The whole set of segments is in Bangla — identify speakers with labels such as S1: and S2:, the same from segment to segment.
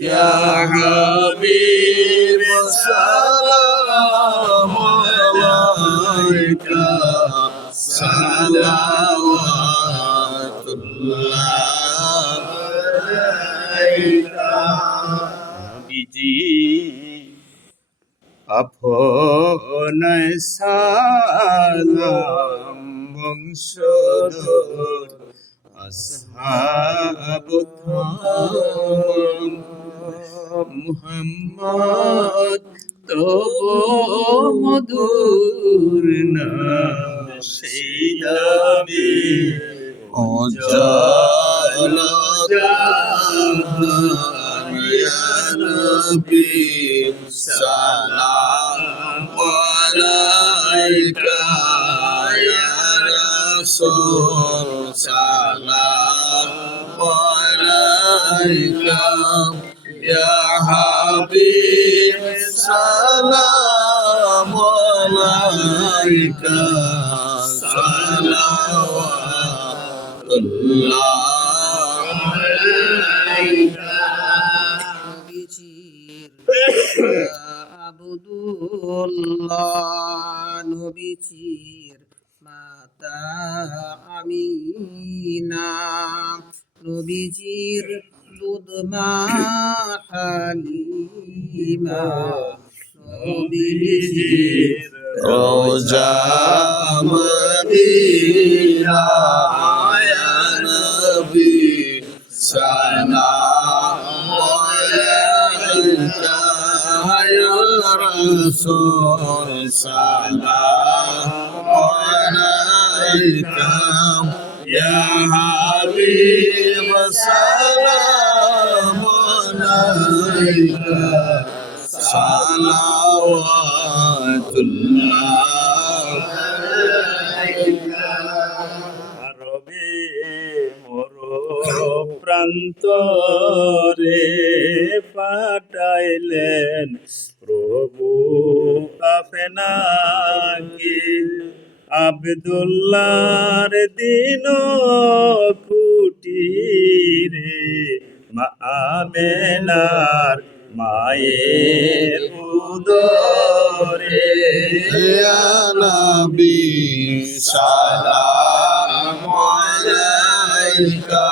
S1: يا حبيب سلام عليك صلوات الله عليك
S2: বিজি আপন সালাম বংশধর أصحاب الكرام محمد تو مدورنا سيدامي
S1: وجعل جهنم يا نبي سلام عليك রসুল সালাম আলাইকা। ইয়া হাবিব সালাম আলাইকা। সালাওয়াতুল্লাহ আলাইকা
S3: আবুদুল্লাহ নবীজির আমিনা নবীজির দুধ মা হালিমা। নবীজির
S1: রোজা মদিনা নবী সান رسول سلام عليك يا حبيب سلام عليك صلوات الله عليك
S2: আরবে মোর প্রান্তরে পাঠাইলেন প্রভু আপনাকে আবদুল্লার দিন কুটিরে মা মামেনার মায়ের উদরে।
S1: বি সালাম আলাইকা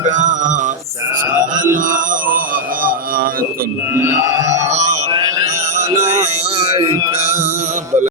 S1: صلوات الله عليك